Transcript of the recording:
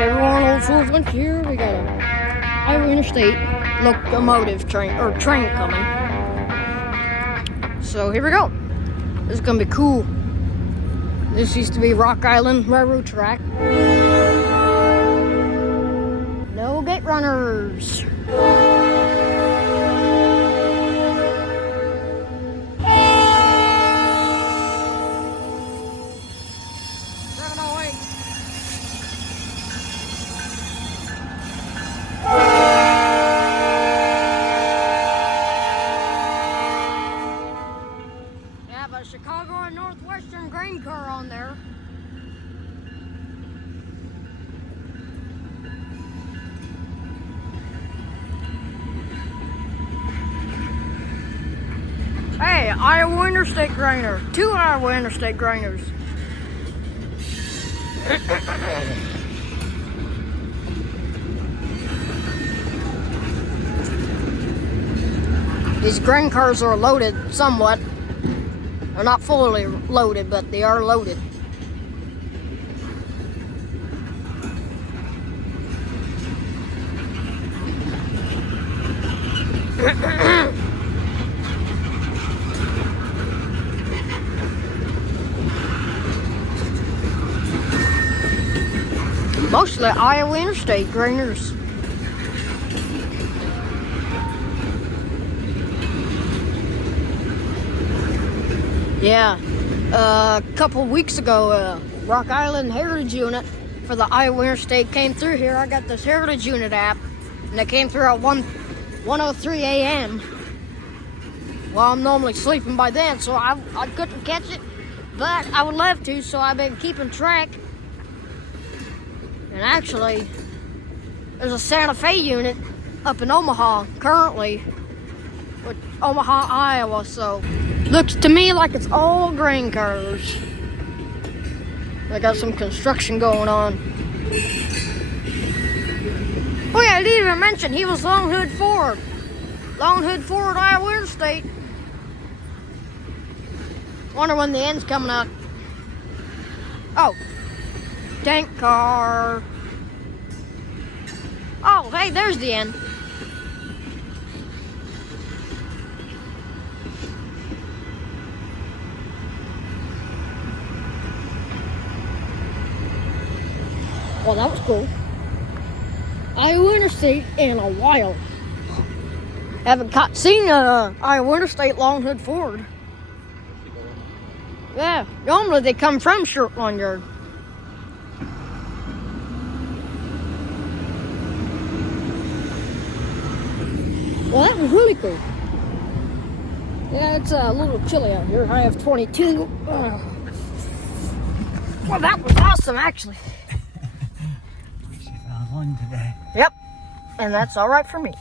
Everyone, old school's lunch here. We got a Iowa Interstate Locomotive train coming. So here we go. This is gonna be cool. This used to be Rock Island Railroad track. No gate runners. A Chicago and Northwestern grain car on there. Hey, Iowa Interstate grainer. 2 Iowa Interstate grainers. These grain cars are loaded somewhat. They're not fully loaded, but they are loaded. Mostly Iowa Interstate grainers. Yeah, a couple weeks ago, Rock Island Heritage Unit for the Iowa Interstate came through here. I got this Heritage Unit app, and it came through at 1:03 a.m. Well, I'm normally sleeping by then, so I couldn't catch it, but I would love to, so I've been keeping track. And actually, there's a Santa Fe unit up in Omaha currently, with Omaha, Iowa, so looks to me like it's all grain cars. They got some construction going on. Oh yeah, I didn't even mention he was Long Hood Ford. Long Hood Ford, Iowa Interstate. Wonder when the end's coming up. Oh, tank car. Oh, hey, there's the end. Well, that was cool. Iowa Interstate in a while. Haven't seen Iowa Interstate Long Hood Ford. Yeah, normally they come from Short Lawn Yard. Well, that was really cool. Yeah, it's a little chilly out here. I have 22. Well, that was awesome, actually. One today. Yep, and that's all right for me.